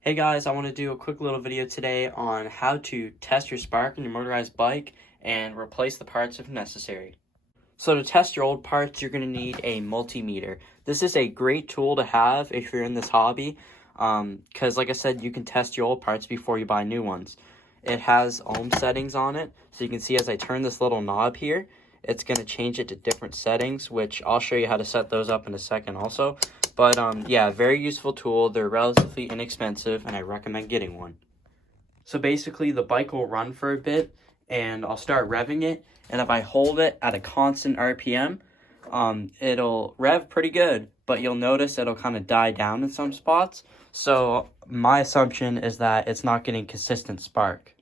Hey guys, I want to do a quick little video today on how to test your spark in your motorized bike and replace the parts if necessary. So to test your old parts, you're going to need a multimeter. This is a great tool to have if you're in this hobby because like I said, you can test your old parts before you buy new ones. It has ohm settings on it, so you can see as I turn this little knob here, it's going to change it to different settings, which I'll show you how to set those up in a second also. But yeah, very useful tool. They're relatively inexpensive, and I recommend getting one. So basically, the bike will run for a bit, and I'll start revving it. And if I hold it at a constant RPM, it'll rev pretty good, but you'll notice it'll kind of die down in some spots. So my assumption is that it's not getting consistent spark.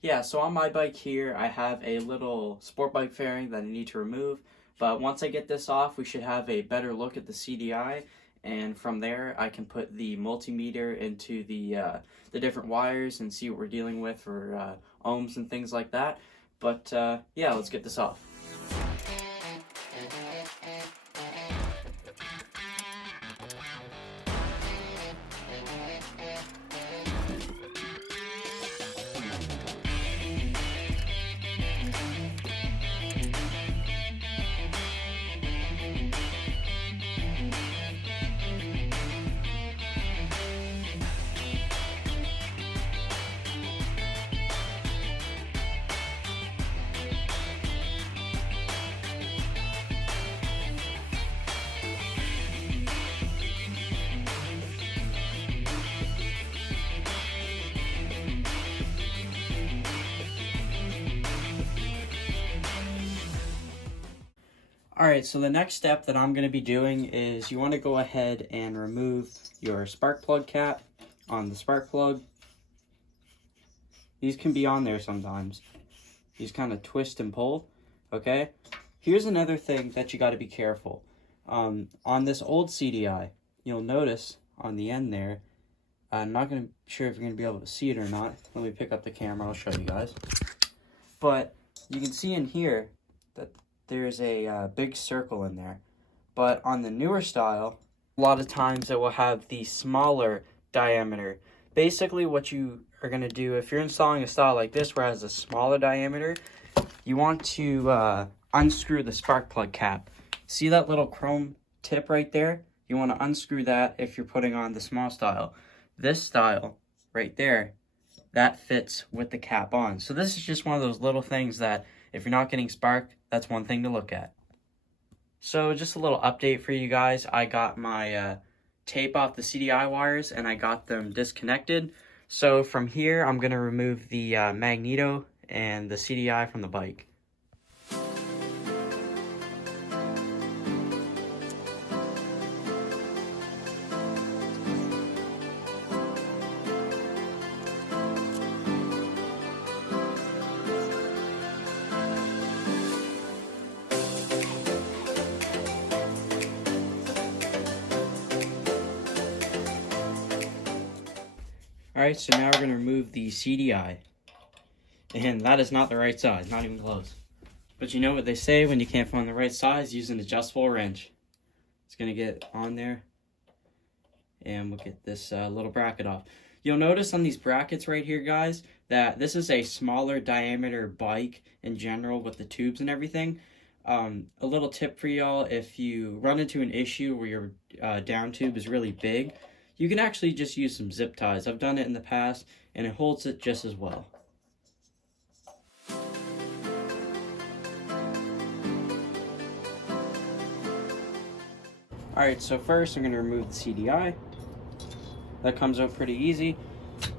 Yeah, so on my bike here, I have a little sport bike fairing that I need to remove. But once I get this off, we should have a better look at the CDI. And from there, I can put the multimeter into the different wires and see what we're dealing with for ohms and things like that. But yeah, let's get this off. Alright, so the next step that I'm going to be doing is you want to go ahead and remove your spark plug cap on the spark plug. These can be on there sometimes. These kind of twist and pull, okay? Here's another thing that you got to be careful. On this old CDI, you'll notice on the end there, I'm not sure if you're going to be able to see it or not. Let me pick up the camera, I'll show you guys. But you can see in here that there's a big circle in there. But on the newer style, a lot of times it will have the smaller diameter. Basically what you are going to do, if you're installing a style like this where it has a smaller diameter, you want to unscrew the spark plug cap. See that little chrome tip right there? You want to unscrew that if you're putting on the small style. This style right there, that fits with the cap on. So this is just one of those little things that if you're not getting spark, that's one thing to look at. So just a little update for you guys. I got my tape off the CDI wires and I got them disconnected. So from here, I'm going to remove the Magneto and the CDI from the bike. Alright, so now we're going to remove the CDI. And that is not the right size, not even close. But you know what they say, when you can't find the right size, use an adjustable wrench. It's going to get on there. And we'll get this little bracket off. You'll notice on these brackets right here, guys, that this is a smaller diameter bike in general with the tubes and everything. A little tip for y'all, if you run into an issue where your down tube is really big, you can actually just use some zip ties. I've done it in the past, and it holds it just as well. Alright, so first I'm going to remove the CDI. That comes out pretty easy.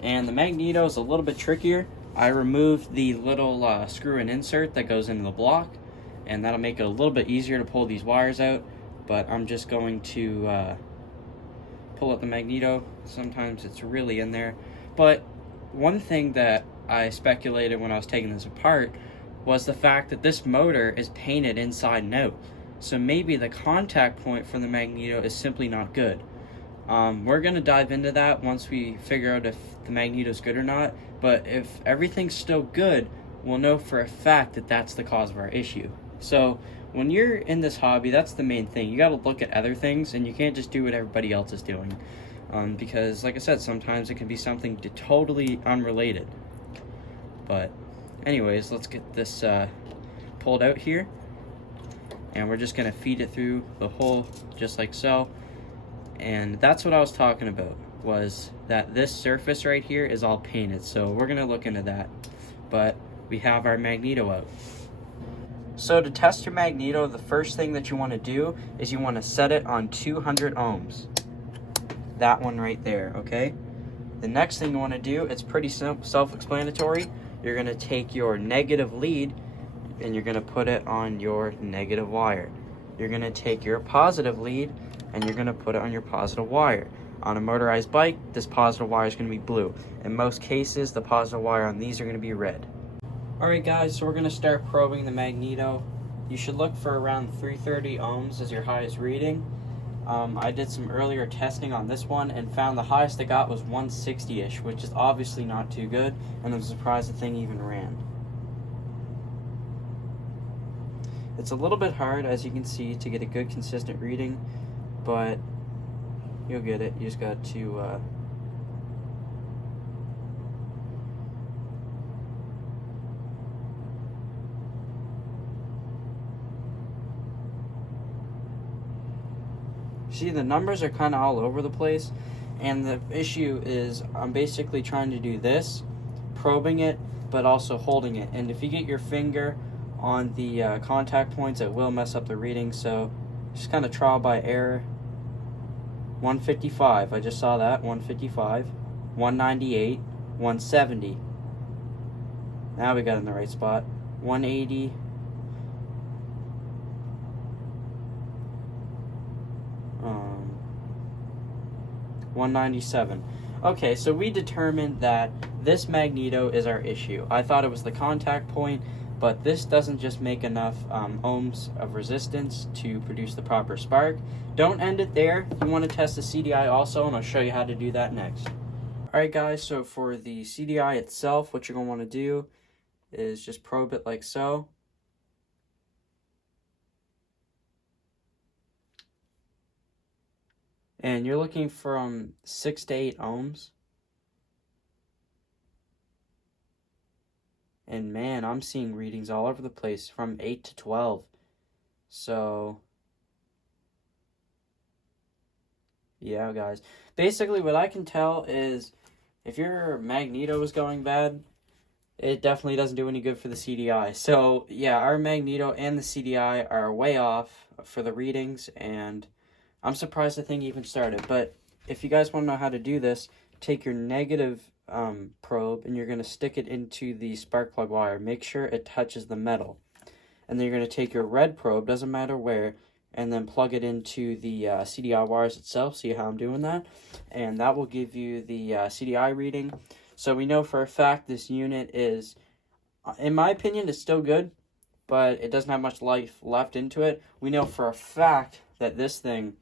And the Magneto is a little bit trickier. I removed the little screw and insert that goes into the block, and that'll make it a little bit easier to pull these wires out. But I'm just going to pull up the Magneto. Sometimes it's really in there. But one thing that I speculated when I was taking this apart was the fact that this motor is painted inside and out. So maybe the contact point for the Magneto is simply not good. We're going to dive into that once we figure out if the Magneto is good or not. But if everything's still good, we'll know for a fact that that's the cause of our issue. So when you're in this hobby, that's the main thing. You got to look at other things, and you can't just do what everybody else is doing. because like I said, sometimes it can be something totally unrelated. But anyways, let's get this pulled out here, and we're just going to feed it through the hole just like so. And that's what I was talking about, was that this surface right here is all painted, so we're going to look into that. But we have our Magneto out. So to test your Magneto, the first thing that you want to do is you want to set it on 200 ohms. That one right there, okay? The next thing you want to do, it's pretty self-explanatory. You're going to take your negative lead and you're going to put it on your negative wire. You're going to take your positive lead and you're going to put it on your positive wire. On a motorized bike, this positive wire is going to be blue. In most cases, the positive wire on these are going to be red. Alright guys, so we're going to start probing the Magneto. You should look for around 330 ohms as your highest reading. I did some earlier testing on this one and found the highest I got was 160-ish, which is obviously not too good, and I'm surprised the thing even ran. It's a little bit hard, as you can see, to get a good consistent reading, but you'll get it. You just got to see, the numbers are kind of all over the place, and the issue is I'm basically trying to do this, probing it, but also holding it. And if you get your finger on the contact points, it will mess up the reading, so just kind of trial by error. 155, I just saw that, 155, 198, 170. Now we got in the right spot. 180. 197. Okay, so we determined that this Magneto is our issue. I thought it was the contact point, but this doesn't just make enough ohms of resistance to produce the proper spark. Don't end it there. You want to test the CDI also, and I'll show you how to do that next. Alright guys, so for the CDI itself, what you're going to want to do is just probe it like so. And you're looking from 6 to 8 ohms. And man, I'm seeing readings all over the place from 8 to 12. So, yeah, guys. Basically, what I can tell is if your Magneto is going bad, it definitely doesn't do any good for the CDI. So, yeah, our Magneto and the CDI are way off for the readings, and I'm surprised the thing even started. But if you guys want to know how to do this, take your negative probe and you're going to stick it into the spark plug wire. Make sure it touches the metal. And then you're going to take your red probe, doesn't matter where, and then plug it into the CDI wires itself. See how I'm doing that? And that will give you the CDI reading. So we know for a fact this unit is, in my opinion, it's still good, but it doesn't have much life left into it. We know for a fact that this thing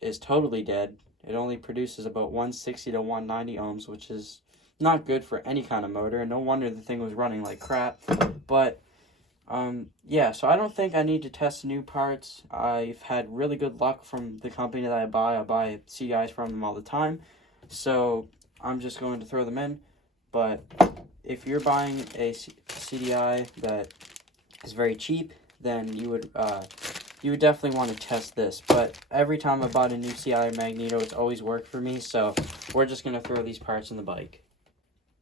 is totally dead. It only produces about 160 to 190 ohms, which is not good for any kind of motor. No wonder the thing was running like crap. But yeah, so I don't think I need to test new parts. I've had really good luck from the company that I buy CDIs from them all the time, so I'm just going to throw them in. But if you're buying a CDI that is very cheap, then you would definitely want to test this. But every time I bought a new CDI Magneto, it's always worked for me, so we're just going to throw these parts in the bike.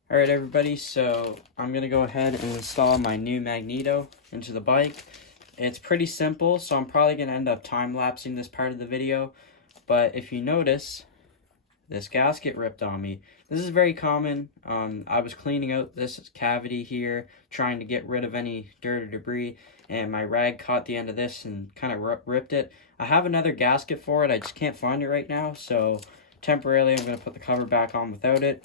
Alright everybody, so I'm going to go ahead and install my new Magneto into the bike. It's pretty simple, so I'm probably going to end up time-lapsing this part of the video. But if you notice, this gasket ripped on me. This is very common. I was cleaning out this cavity here, trying to get rid of any dirt or debris, and my rag caught the end of this and kind of ripped it. I have another gasket for it, I just can't find it right now, so temporarily I'm going to put the cover back on without it.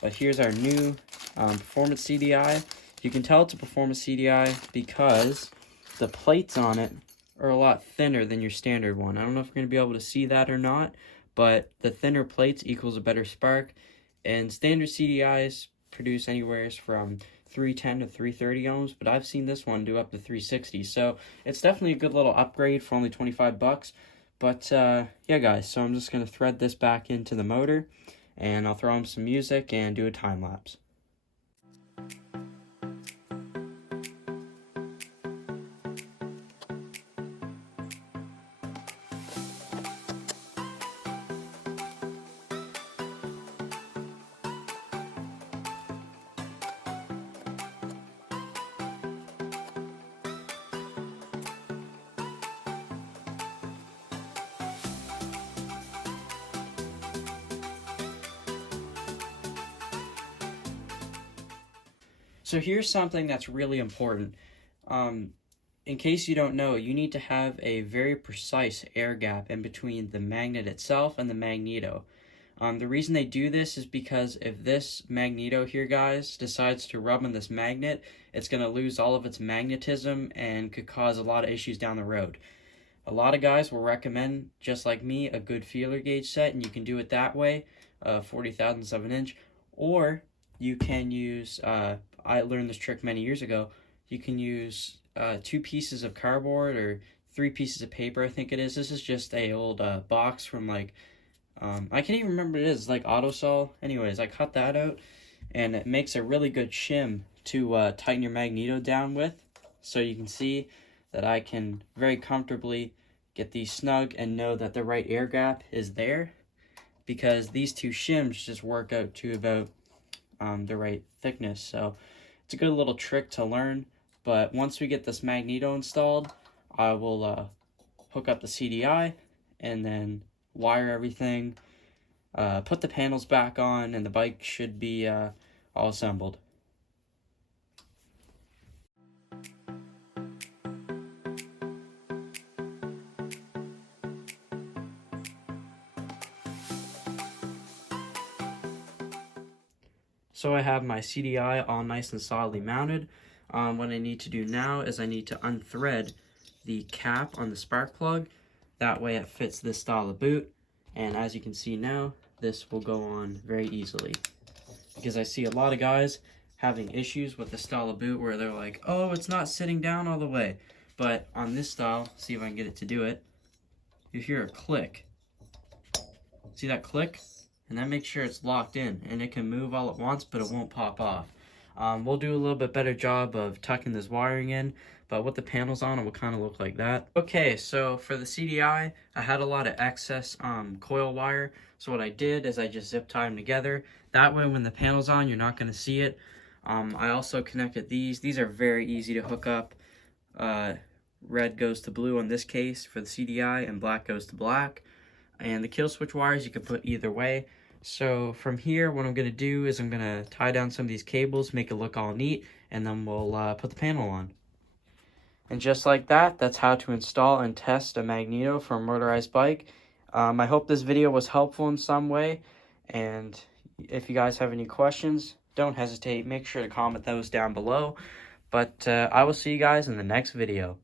But here's our new Performance CDI. You can tell it's a Performance CDI because the plates on it are a lot thinner than your standard one. I don't know if you're going to be able to see that or not, but the thinner plates equals a better spark. And standard CDIs produce anywhere from 310 to 330 ohms, but I've seen this one do up to 360. So it's definitely a good little upgrade for only 25 bucks. But yeah guys, so I'm just going to thread this back into the motor, and I'll throw in some music and do a time lapse. So here's something that's really important. In case you don't know, you need to have a very precise air gap in between the magnet itself and the magneto. The reason they do this is because if this magneto here, guys, decides to rub on this magnet, it's going to lose all of its magnetism and could cause a lot of issues down the road. A lot of guys will recommend, just like me, a good feeler gauge set, and you can do it that way, 40 thousandths of an inch, or you can use, I learned this trick many years ago, you can use 2 pieces of cardboard or 3 pieces of paper, I think it is. This is just a old box from like, I can't even remember what it is, like Autosol. Anyways, I cut that out, and it makes a really good shim to tighten your magneto down with. So you can see that I can very comfortably get these snug and know that the right air gap is there, because these 2 shims just work out to about the right thickness. So it's a good little trick to learn. But once we get this magneto installed, I will hook up the CDI and then wire everything, put the panels back on, and the bike should be all assembled. So I have my CDI all nice and solidly mounted. What I need to do now is I need to unthread the cap on the spark plug. That way it fits this style of boot. And as you can see now, this will go on very easily. Because I see a lot of guys having issues with the style of boot where they're like, oh, it's not sitting down all the way. But on this style, see if I can get it to do it, you hear a click. See that click? And that makes sure it's locked in, and it can move all at once, but it won't pop off. We'll do a little bit better job of tucking this wiring in, but with the panels on, it will kind of look like that. Okay, so for the CDI, I had a lot of excess coil wire, so what I did is I just zip tied them together. That way, when the panel's on, you're not going to see it. I also connected these. These are very easy to hook up. Red goes to blue in this case for the CDI, and black goes to black. And the kill switch wires you can put either way. So from here, what I'm going to do is I'm going to tie down some of these cables, make it look all neat, and then we'll put the panel on. And just like that, that's how to install and test a magneto for a motorized bike. I hope this video was helpful in some way, and if you guys have any questions, don't hesitate. Make sure to comment those down below. But I will see you guys in the next video.